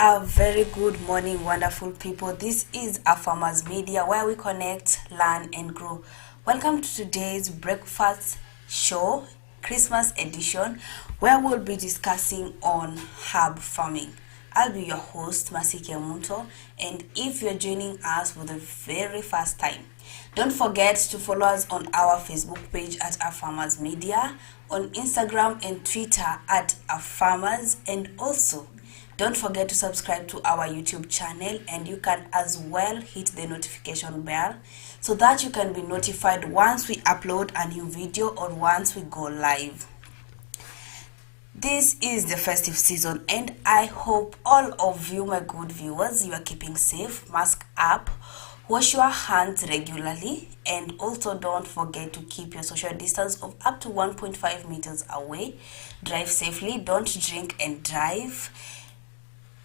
A very good morning, wonderful people. This is a Farmers Media where we connect, learn, and grow. Welcome to today's breakfast show, Christmas edition, where we'll be discussing on herb farming. I'll be your host, Masike Munto, and if you're joining us for the very first time, don't forget to follow us on our Facebook page at Our Farmers Media, on Instagram and Twitter at Our Farmers, and also don't forget to subscribe to our YouTube channel, and you can as well hit the notification bell so that you can be notified once we upload a new video or once we go live. This is the festive season, and I hope all of you, my good viewers, you are keeping safe, mask up, wash your hands regularly, and also don't forget to keep your social distance of up to 1.5 meters away. Drive safely, don't drink and drive.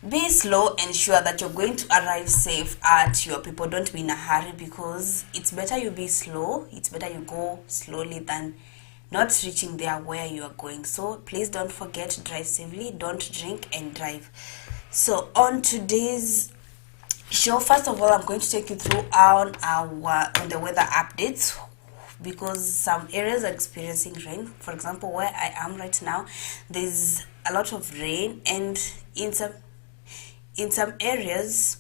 Be slow, ensure that you're going to arrive safe at your people. Don't be in a hurry, because it's better you be slow, it's better you go slowly than not reaching there where you are going. So please don't forget to drive safely, don't drink and drive. So on today's show, first of all, I'm going to take you through on the weather updates, because some areas are experiencing rain. For example, where I am right now, there's a lot of rain, and in some areas,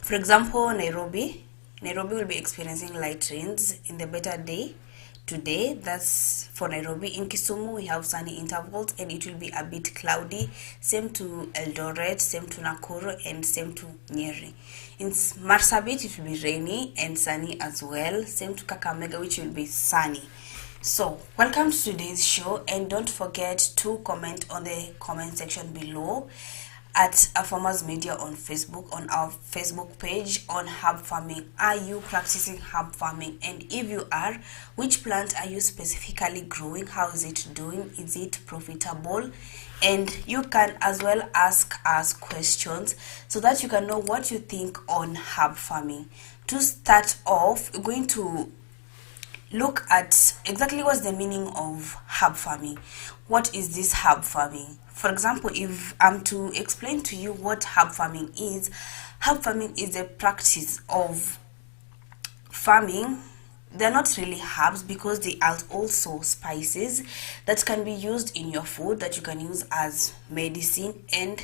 for example, Nairobi will be experiencing light rains in the better day today. That's for Nairobi. In Kisumu, we have sunny intervals, and it will be a bit cloudy. Same to Eldoret, same to Nakuru, and same to Nyeri. In Marsabit, it will be rainy and sunny as well. Same to Kakamega, which will be sunny. So, welcome to today's show, and don't forget to comment on the comment section below at Our Farmers Media on Facebook, on our Facebook page on herb farming. Are you practicing herb farming? And if you are, which plant are you specifically growing? How is it doing? Is it profitable? And you can as well ask us questions so that you can know what you think on herb farming. To start off, we're going to look at exactly what's the meaning of herb farming. What is this herb farming? For example, if I'm to explain to you what herb farming is a practice of farming. They're not really herbs, because they are also spices that can be used in your food, that you can use as medicine. And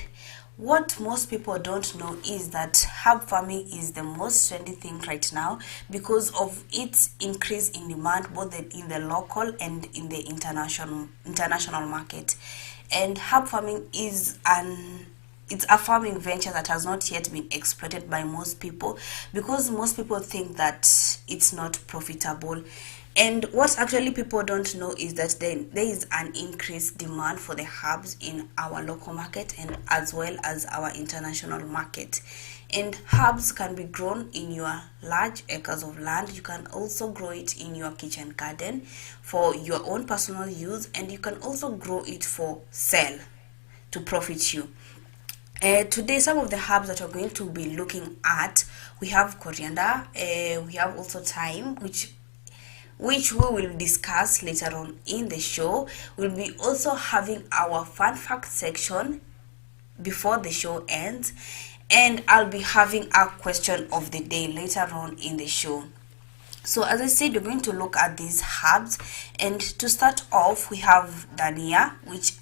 what most people don't know is that herb farming is the most trendy thing right now, because of its increase in demand both in the local and in the international market. And herb farming it's a farming venture that has not yet been exploited by most people, because most people think that it's not profitable. And what actually people don't know is that there is an increased demand for the herbs in our local market and as well as our international market. And herbs can be grown in your large acres of land. You can also grow it in your kitchen garden for your own personal use, and you can also grow it for sale to profit you. Today, some of the herbs that we're going to be looking at, we have coriander, we have also thyme, which we will discuss later on in the show. We'll be also having our fun fact section before the show ends, and I'll be having a question of the day later on in the show. So as I said, we're going to look at these herbs, and to start off, we have dania, which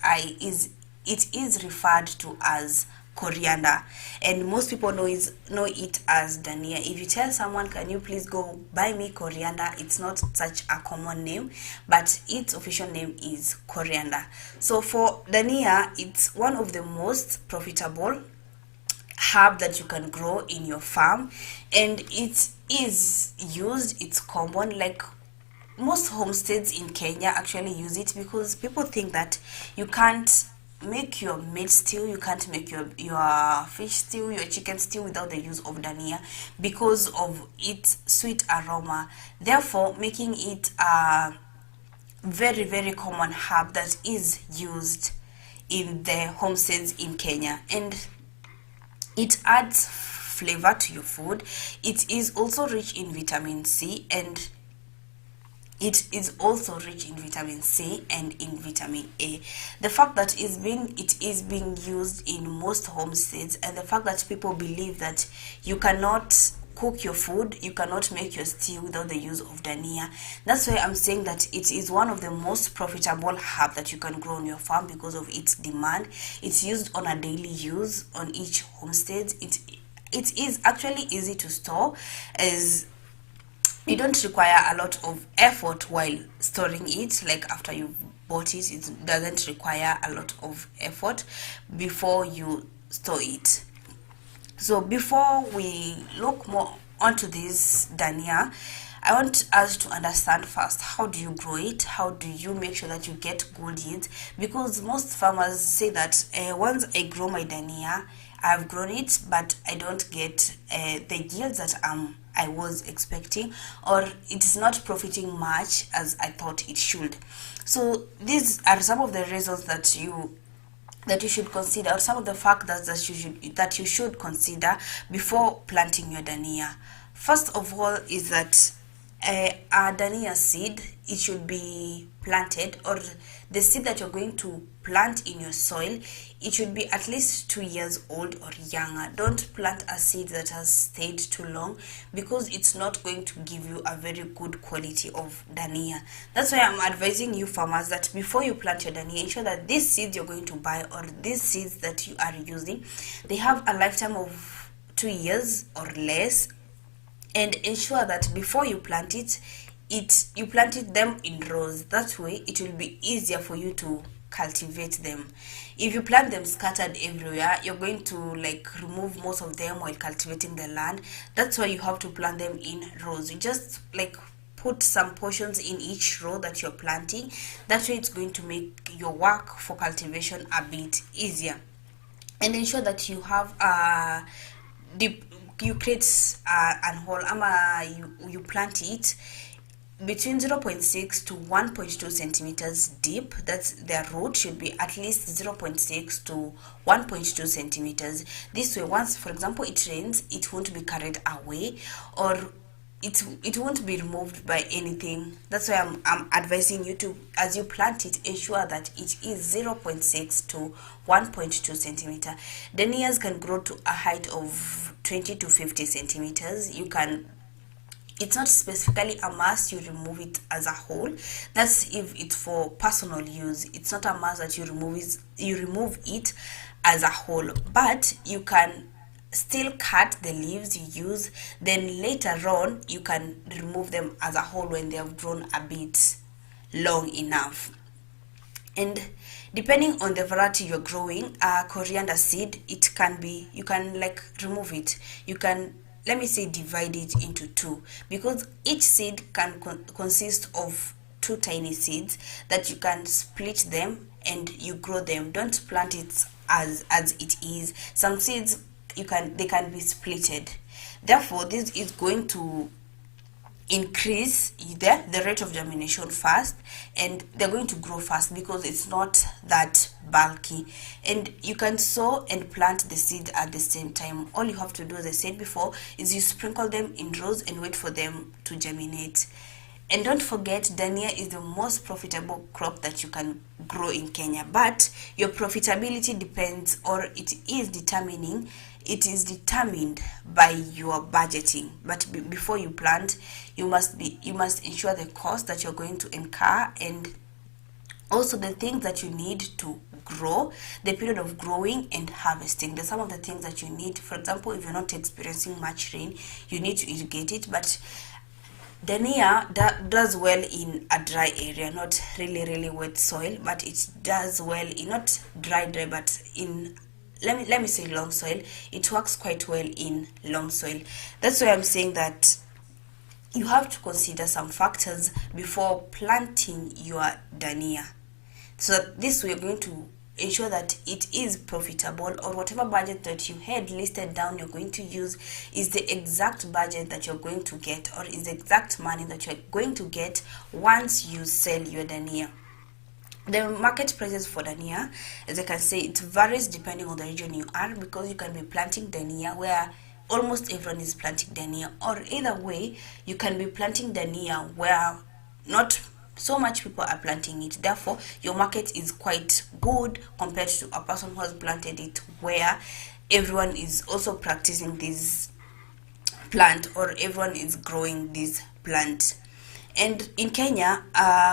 it is referred to as coriander, and most people know it as dania. If you tell someone, can you please go buy me coriander, it's not such a common name, but its official name is coriander. So for dania, it's one of the most profitable herb that you can grow in your farm, and it is used, it's common, like most homesteads in Kenya actually use it, because people think that you can't make your meat stew, you can't make your fish stew, your chicken stew without the use of dania, because of its sweet aroma, therefore making it a very, very common herb that is used in the homesteads in Kenya. And it adds flavor to your food. It is also rich in vitamin C, and It is also rich in vitamin C and in vitamin A. The fact that it is being used in most homesteads, and the fact that people believe that you cannot cook your food, you cannot make your stew without the use of dania. That's why I'm saying that it is one of the most profitable herb that you can grow on your farm because of its demand. It's used on a daily use on each homestead. It is actually easy to store, as you don't require a lot of effort while storing it. Like after you bought it, it doesn't require a lot of effort before you store it. So before we look more onto this dania, I want us to understand first, how do you grow it, how do you make sure that you get good yields? Because most farmers say that once I grow my dania, I've grown it, but I don't get the yields that I was expecting, or it is not profiting much as I thought it should. So these are some of the reasons that you should consider, or some of the factors that you should consider before planting your dania. First of all is that a dania seed, it should be planted, or the seed that you're going to plant in your soil, it should be at least 2 years old or younger. Don't plant a seed that has stayed too long, because it's not going to give you a very good quality of dania. That's why I'm advising you farmers that before you plant your dania, ensure that these seeds you're going to buy, or these seeds that you are using, they have a lifetime of 2 years or less. And ensure that before you plant you planted them in rows. That way it will be easier for you to cultivate them. If you plant them scattered everywhere, you're going to like remove most of them while cultivating the land. That's why you have to plant them in rows. You just like put some portions in each row that you're planting. That way it's going to make your work for cultivation a bit easier. And ensure that you have deep, you create an hole, you plant it between 0.6 to 1.2 centimeters deep. That's their root should be at least 0.6 to 1.2 centimeters. This way, once for example it rains, it won't be carried away, or it won't be removed by anything. That's why I'm advising you to, as you plant it, ensure that it is 0.6 to 1.2 centimeter. Danias can grow to a height of 20 to 50 centimeters. You can, it's not specifically a must you remove it as a whole. That's if it's for personal use. It's not a must that you remove it as a whole, but you can still cut the leaves you use, then later on you can remove them as a whole when they have grown a bit long enough. And depending on the variety you're growing, coriander seed, it can be, you can like remove it, you can, let me say, divide it into two, because each seed can consist of two tiny seeds that you can split them and you grow them. Don't plant it as it is. Some seeds they can be splitted. Therefore, this is going to increase the rate of germination fast, and they're going to grow fast because it's not that bulky. And you can sow and plant the seed at the same time. All you have to do, as I said before, is you sprinkle them in rows and wait for them to germinate. And don't forget, dania is the most profitable crop that you can grow in Kenya, but your profitability depends, or it is determined by your budgeting. But before you plant, you must ensure the cost that you're going to incur, and also the things that you need to grow, the period of growing and harvesting. There's some of the things that you need. For example, if you're not experiencing much rain, you need to irrigate it. But dania does well in a dry area, not really wet soil, but it does well in not dry, but in, let me say, long soil. It works quite well in long soil. That's why I'm saying that you have to consider some factors before planting your dania. So this way you're going to ensure that it is profitable, or whatever budget that you had listed down you're going to use is the exact budget that you're going to get, or is the exact money that you're going to get once you sell your dania. The market prices for dania, as I can say, it varies depending on the region you are, because you can be planting dania where almost everyone is planting dania, or either way you can be planting dania where not so much people are planting it. Therefore, your market is quite good compared to a person who has planted it, where everyone is also practicing this plant, or everyone is growing this plant. And in Kenya,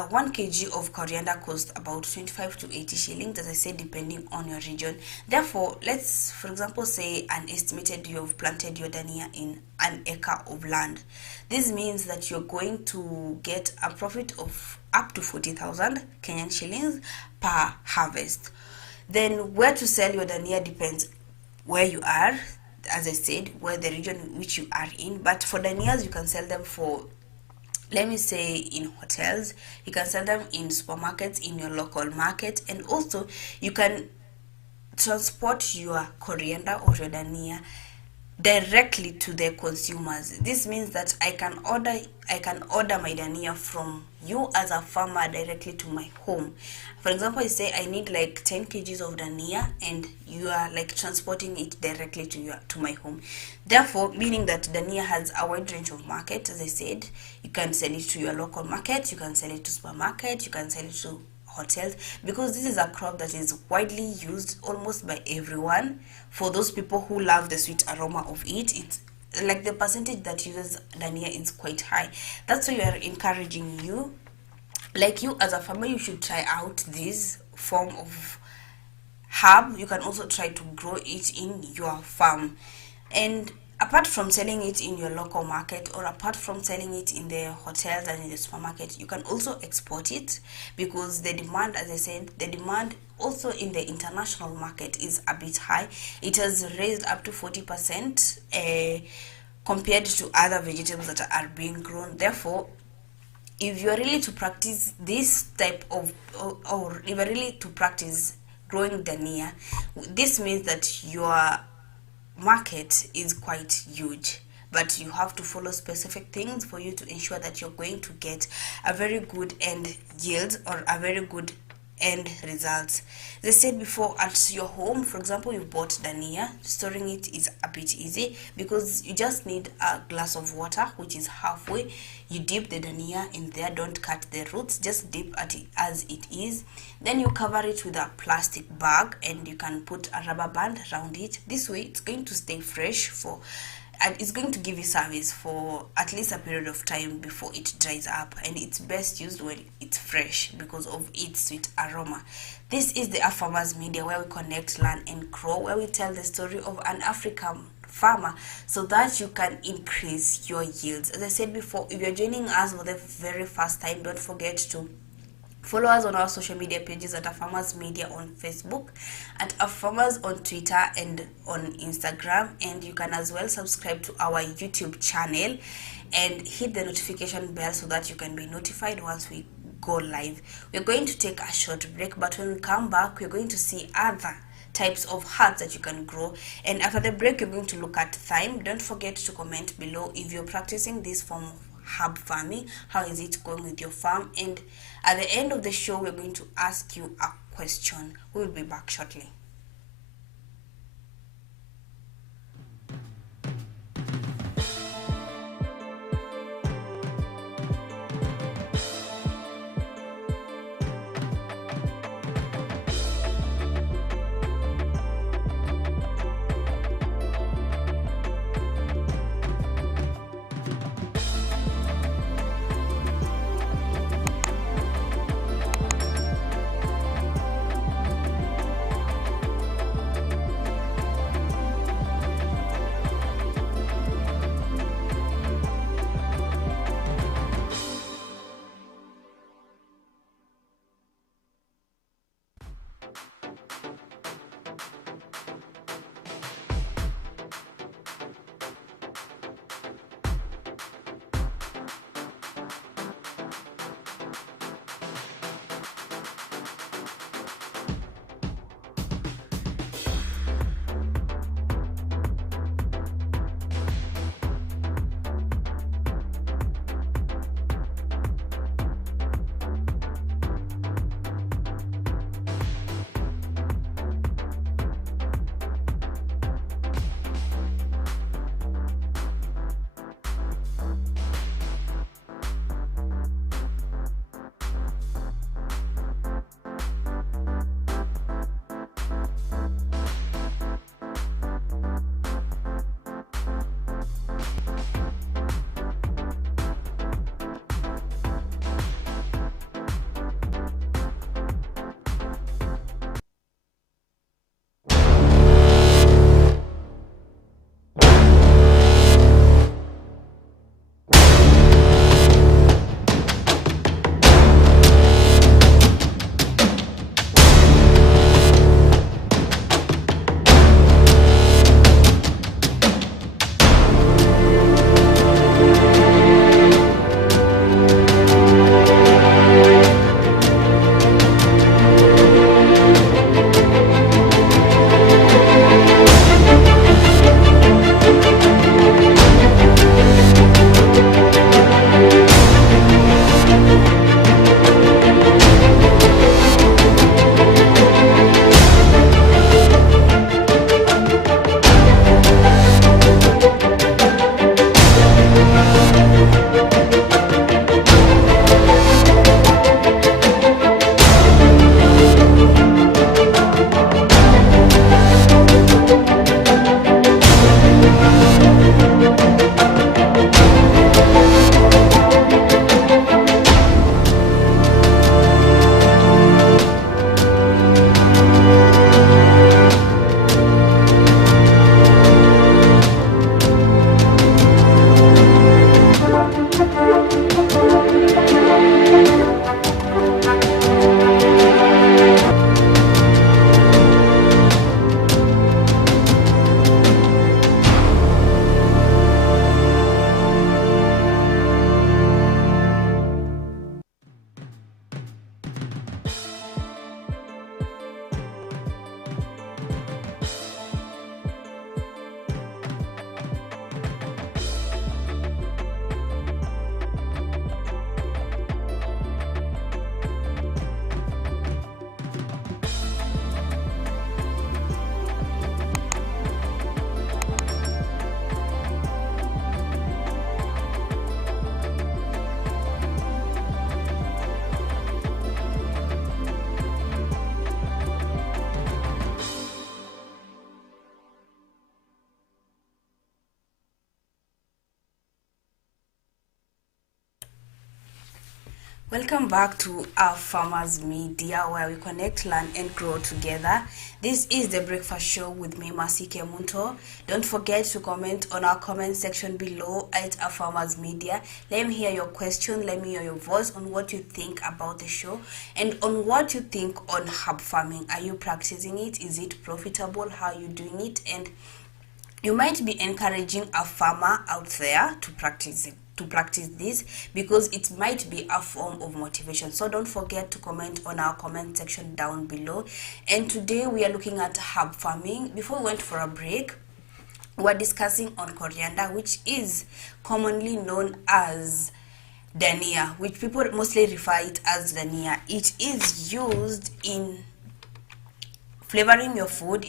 1 kg of coriander costs about 25 to 80 shillings, as I said, depending on your region. Therefore, let's, for example, say an estimated you have planted your dania in an acre of land. This means that you're going to get a profit of up to 40,000 Kenyan shillings per harvest. Then where to sell your dania depends where you are, as I said, where the region which you are in. But for danias, you can sell them for, let me say, in hotels, you can sell them in supermarkets, in your local market, and also you can transport your coriander or your dania directly to the consumers. This means that I can order my dania from you as a farmer directly to my home. For example, I say I need like 10 kgs of dania, and you are like transporting it directly to my home. Therefore, meaning that dania has a wide range of market. As I said, you can sell it to your local market, you can sell it to supermarket, you can sell it to hotels, because this is a crop that is widely used almost by everyone. For those people who love the sweet aroma of it, it's like the percentage that uses dania is quite high. That's why we are encouraging you, like you as a farmer, you should try out this form of herb. You can also try to grow it in your farm. And apart from selling it in your local market, or apart from selling it in the hotels and in the supermarket, you can also export it, because the demand, as I said, the demand also in the international market is a bit high. It has raised up to 40% compared to other vegetables that are being grown. Therefore, if you're really to practice this type of, or if you're really to practice growing dania, this means that your market is quite huge. But you have to follow specific things for you to ensure that you're going to get a very good end yield, or a very good end results. As I said before, at your home, for example, you bought dania, storing it is a bit easy, because you just need a glass of water, which is halfway. You dip the dania in there, don't cut the roots, just dip at it as it is. Then you cover it with a plastic bag, and you can put a rubber band around it. This way it's going to stay fresh for, and it's going to give you service for at least a period of time before it dries up. And it's best used when it's fresh because of its sweet aroma. This is the Farmers Media, where we connect, learn and grow, where we tell the story of an African farmer so that you can increase your yields. As I said before, if you're joining us for the very first time, don't forget to follow us on our social media pages at Farmers Media on Facebook, at Farmers on Twitter and on Instagram. And you can as well subscribe to our YouTube channel and hit the notification bell so that you can be notified once we go live. We're going to take a short break, but when we come back, we're going to see other types of herbs that you can grow. And after the break, you're going to look at thyme. Don't forget to comment below if you're practicing this form of herb farming. How is it going with your farm? And at the end of the show, we're going to ask you a question. We'll be back shortly. Welcome back to our Farmers Media, where we connect, learn, and grow together. This is the Breakfast Show with me, Masike Munto. Don't forget to comment on our comment section below at our Farmers Media. Let me hear your question. Let me hear your voice on what you think about the show and on what you think on herb farming. Are you practicing it? Is it profitable? How are you doing it? And you might be encouraging a farmer out there to practice this, because it might be a form of motivation. So don't forget to comment on our comment section down below. And today we are looking at herb farming. Before we went for a break, we're discussing on coriander, which is commonly known as dania, which people mostly refer it as dania. It is used in flavoring your food.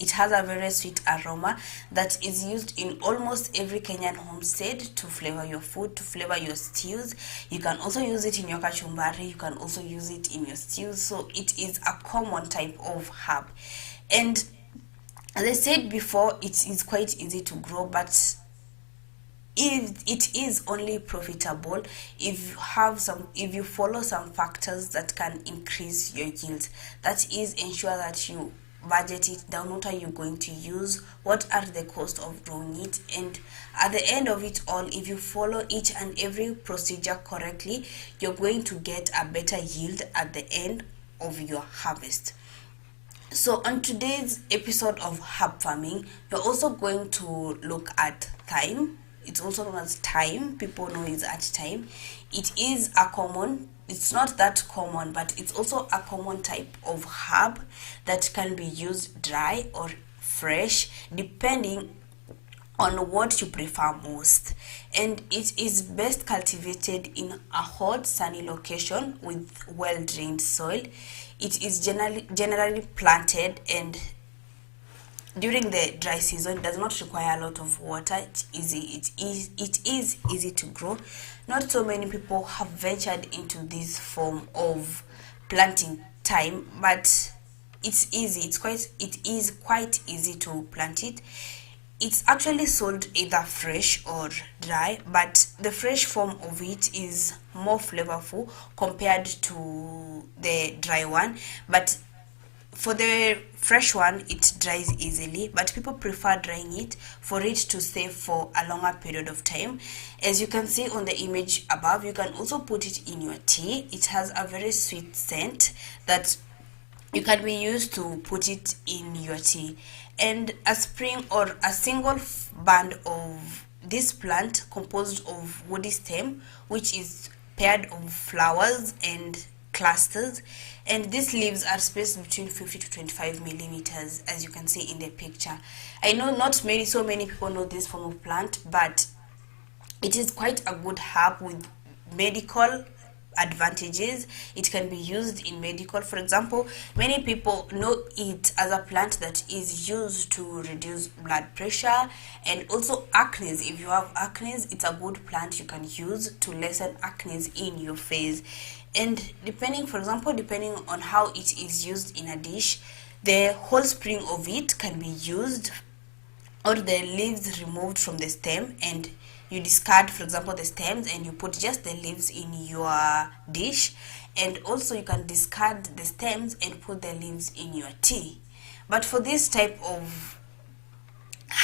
It has a very sweet aroma that is used in almost every Kenyan homestead to flavor your food, to flavor your stews. You can also use it in your kachumbari. You can also use it in your stews. So it is a common type of herb. And as I said before, it is quite easy to grow, but it is only profitable if you follow some factors that can increase your yield. That is, ensure that you budget it down. What are you going to use? What are the costs of growing it? And at the end of it all, if you follow each and every procedure correctly, you're going to get a better yield at the end of your harvest. So on today's episode of herb farming, we're also going to look at thyme. It's also known as thyme. People know it's at thyme. It's not that common, but it's also a common type of herb that can be used dry or fresh, depending on what you prefer most. And it is best cultivated in a hot, sunny location with well-drained soil. It is generally planted, and during the dry season does not require a lot of water. It is easy to grow. Not so many people have ventured into this form of planting thyme, but it's easy. It is quite easy to plant it. It's actually sold either fresh or dry, but the fresh form of it is more flavorful compared to the dry one. But for the fresh one, it dries easily, but people prefer drying it for it to stay for a longer period of time. As you can see on the image above, you can also put it in your tea. It has a very sweet scent that you can be used to put it in your tea. And a spring or a single band of this plant composed of woody stem, which is paired of flowers and clusters, and these leaves are spaced between 50 to 25 millimeters, as you can see in the picture. I know not so many people know this form of plant, but it is quite a good herb with medical advantages. It can be used in medical. For example, many people know it as a plant that is used to reduce blood pressure and also acne. If you have acne, it's a good plant you can use to lessen acne in your face. And depending on how it is used in a dish, the whole spring of it can be used, or the leaves removed from the stem, and you discard, for example, the stems, and you put just the leaves in your dish. And also you can discard the stems and put the leaves in your tea. But for this type of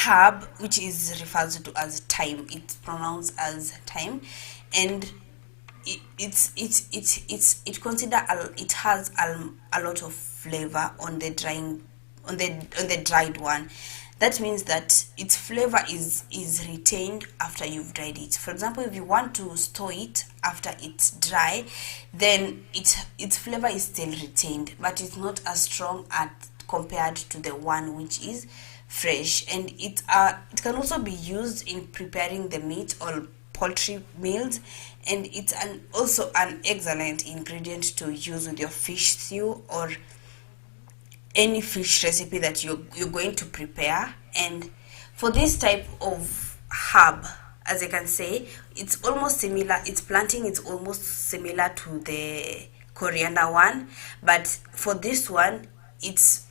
herb, which is referred to as thyme, it's pronounced as thyme, and it has a lot of flavor on the dried one. That means that its flavor is retained after you've dried it. For example, if you want to store it after it's dry, then its flavor is still retained, but it's not as strong compared to the one which is fresh. And it can also be used in preparing the meat or poultry meals, and it's also an excellent ingredient to use with your fish stew or any fish recipe that you're going to prepare. And for this type of herb, as I can say, it's almost similar. Its planting is almost similar to the coriander one, but for this one, it's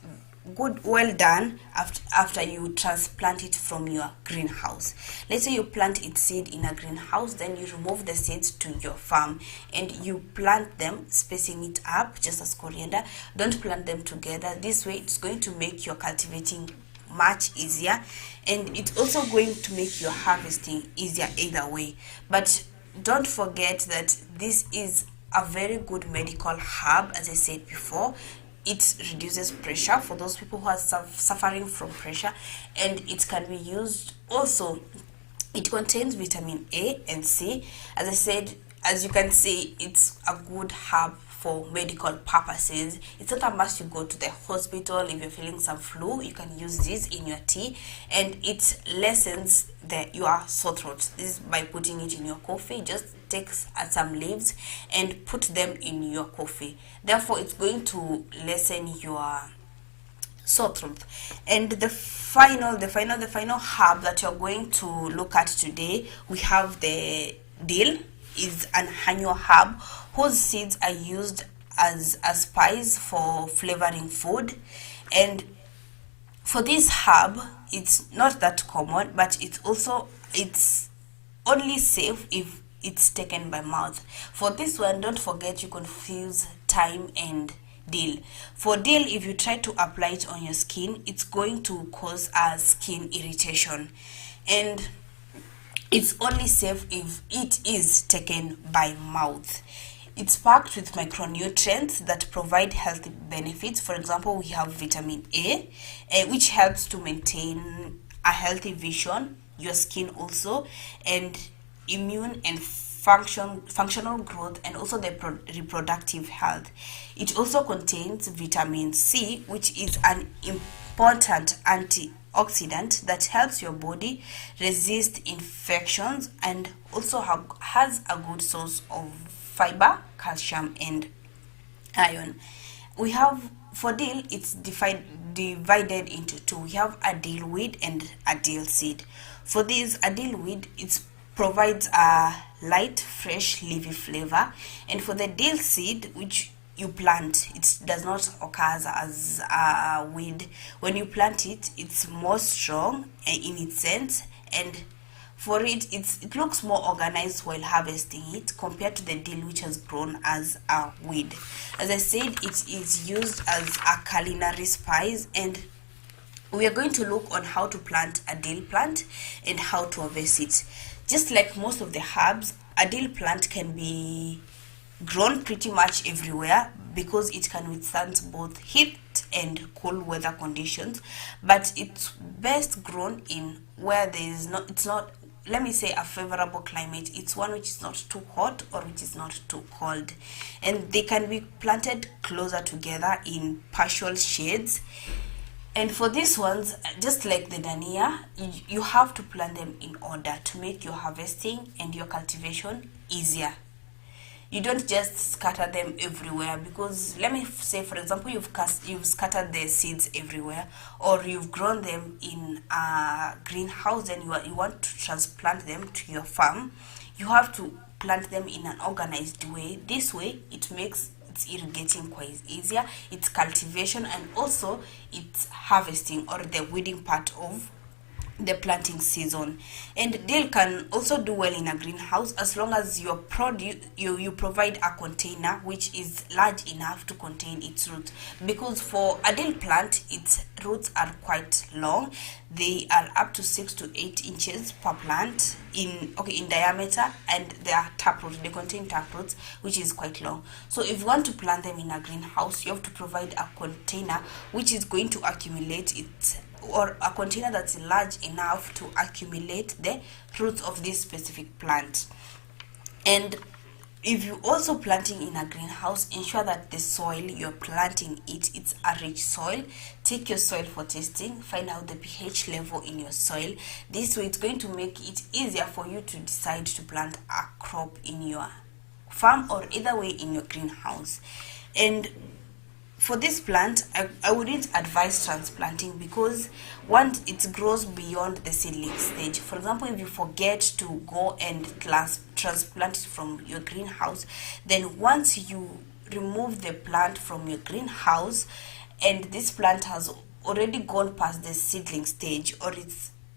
well done after you transplant it from your greenhouse. Let's say you plant its seed in a greenhouse, then you remove the seeds to your farm and you plant them, spacing it up just as coriander. Don't plant them together. This way it's going to make your cultivating much easier, and it's also going to make your harvesting easier either way. But don't forget that this is a very good medical herb. As I said before, it reduces pressure for those people who are suffering from pressure, and it can be used also. It contains vitamin A and C. As I said, as you can see, it's a good herb for medical purposes. It's not a must you go to the hospital. If you're feeling some flu, you can use this in your tea, and it lessens your sore throat. This is by putting it in your coffee. Just take some leaves and put them in your coffee. Therefore, it's going to lessen your sore throat. And the final herb that you're going to look at today, we have the dill. Is an annual herb whose seeds are used as a spice for flavoring food. And for this herb, it's not that common, but it's only safe if it's taken by mouth. For this one, don't forget you confuse thyme and dill. For dill, if you try to apply it on your skin, it's going to cause a skin irritation, and it's only safe if it is taken by mouth. It's packed with micronutrients that provide healthy benefits. For example, we have vitamin A, which helps to maintain a healthy vision, your skin also, and immune and functional growth, and also the reproductive health. It also contains vitamin C, which is an important antioxidant that helps your body resist infections, and also has a good source of fiber, calcium, and iron. We have, for dill, it's divided into two. We have a dill weed and a dill seed. For this, a dill weed, it provides a light, fresh, leafy flavor, and for the dill seed, which you plant, it does not occur as a weed. When you plant it, it's more strong in its sense, and for it, it looks more organized while harvesting it compared to the dill, which has grown as a weed. As I said, it is used as a culinary spice, and we are going to look on how to plant a dill plant and how to harvest it. Just like most of the herbs, a dill plant can be grown pretty much everywhere because it can withstand both heat and cool weather conditions, but it's best grown in where it's not, let me say, a favorable climate. It's one which is not too hot or which is not too cold, and they can be planted closer together in partial shades. And for these ones, just like the dania, you have to plant them in order to make your harvesting and your cultivation easier. You don't just scatter them everywhere, because let me say, for example, you've scattered the seeds everywhere, or you've grown them in a greenhouse and you want to transplant them to your farm. You have to plant them in an organized way. This way, it makes its irrigating quite easier, its cultivation, and also its harvesting or the weeding part of the planting season. And dill can also do well in a greenhouse as long as you provide a container which is large enough to contain its roots, because for a dill plant, its roots are quite long. They are up to 6 to 8 inches per plant in diameter, and they are taproot. They contain taproots, which is quite long. So if you want to plant them in a greenhouse, you have to provide a container which is going to accumulate it, or a container that's large enough to accumulate the roots of this specific plant. And if you're also planting in a greenhouse, ensure that the soil you're planting it's a rich soil. Take your soil for testing, find out the pH level in your soil. This way it's going to make it easier for you to decide to plant a crop in your farm, or either way in your greenhouse. And for this plant, I wouldn't advise transplanting, because once it grows beyond the seedling stage, for example, if you forget to go and transplant it from your greenhouse, then once you remove the plant from your greenhouse and this plant has already gone past the seedling stage, or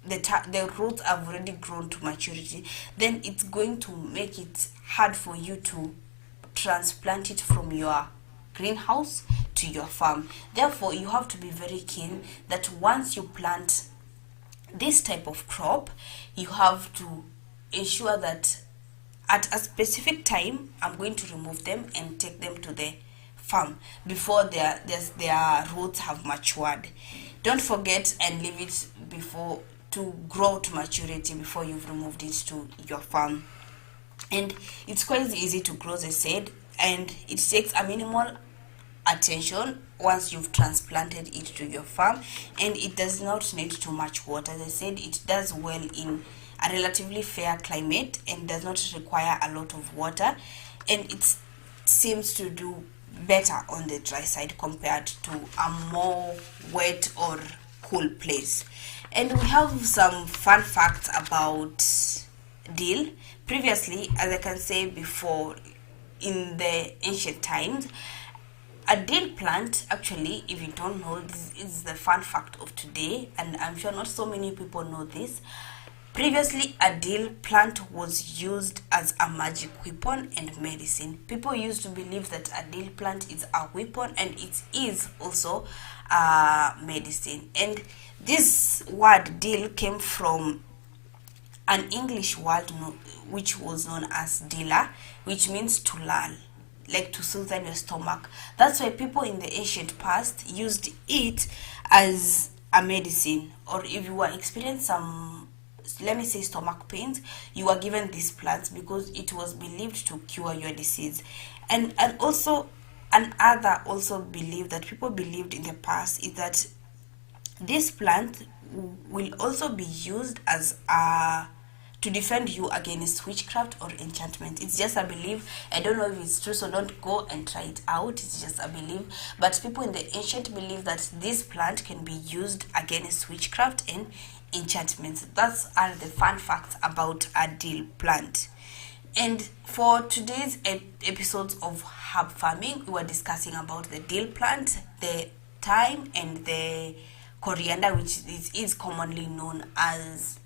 the roots have already grown to maturity, then it's going to make it hard for you to transplant it from your greenhouse to your farm. Therefore, you have to be very keen that once you plant this type of crop, you have to ensure that at a specific time I'm going to remove them and take them to the farm before their roots have matured. Don't forget and leave it before to grow to maturity before you've removed it to your farm. And it's quite easy to grow, as I said, and it takes a minimal attention once you've transplanted it to your farm, and it does not need too much water. As I said, it does well in a relatively fair climate and does not require a lot of water, and it seems to do better on the dry side compared to a more wet or cool place. And we have some fun facts about dill. Previously, as I can say before, in the ancient times, a dill plant, actually, if you don't know, this is the fun fact of today, and I'm sure not so many people know this. Previously, a dill plant was used as a magic weapon and medicine. People used to believe that a dill plant is a weapon and it is also a medicine. And this word dill came from an English word which was known as dilla, which means to lull, like to soothe your stomach. That's why people in the ancient past used it as a medicine, or if you were experiencing some, let me say, stomach pains, you were given these plants because it was believed to cure your disease. And also another also belief that people believed in the past is that this plant will also be used as a to defend you against witchcraft or enchantment. It's just a belief. I don't know if it's true, so don't go and try it out. It's just a belief. But people in the ancient believe that this plant can be used against witchcraft and enchantments. That's are the fun facts about a dill plant. And for today's episodes of herb farming, we were discussing about the dill plant, the thyme, and the coriander, which is commonly known as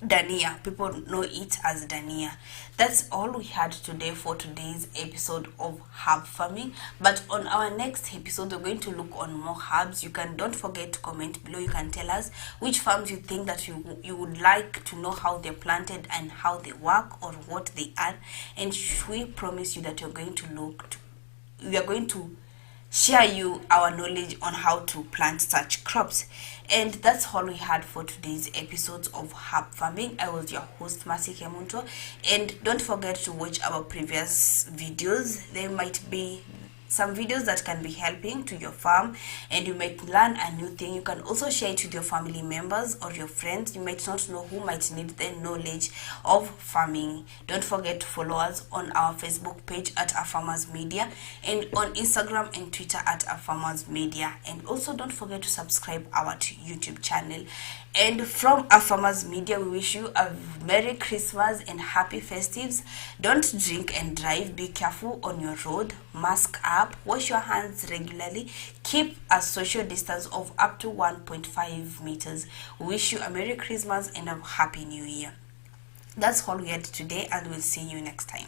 Dania. People know it as Dania. That's all we had today for today's episode of herb farming. But on our next episode, we're going to look on more herbs. Don't forget to comment below. You can tell us which farms you think that you would like to know how they're planted and how they work or what they are. And we promise you that we are going to share you our knowledge on how to plant such crops. And that's all we had for today's episodes of herb farming. I was your host, Masi Kemunto, and don't forget to watch our previous videos. There might be some videos that can be helping to your farm, and you might learn a new thing. You can also share it with your family members or your friends. You might not know who might need the knowledge of farming. Don't forget to follow us on our Facebook page at Our Farmers Media, and on Instagram and Twitter at Our Farmers Media. And also don't forget to subscribe our YouTube channel. And from Our Farmers Media, we wish you a Merry Christmas and Happy Festives. Don't drink and drive. Be careful on your road. Mask up. Wash your hands regularly. Keep a social distance of up to 1.5 meters. We wish you a Merry Christmas and a Happy New Year. That's all we had today, and we'll see you next time.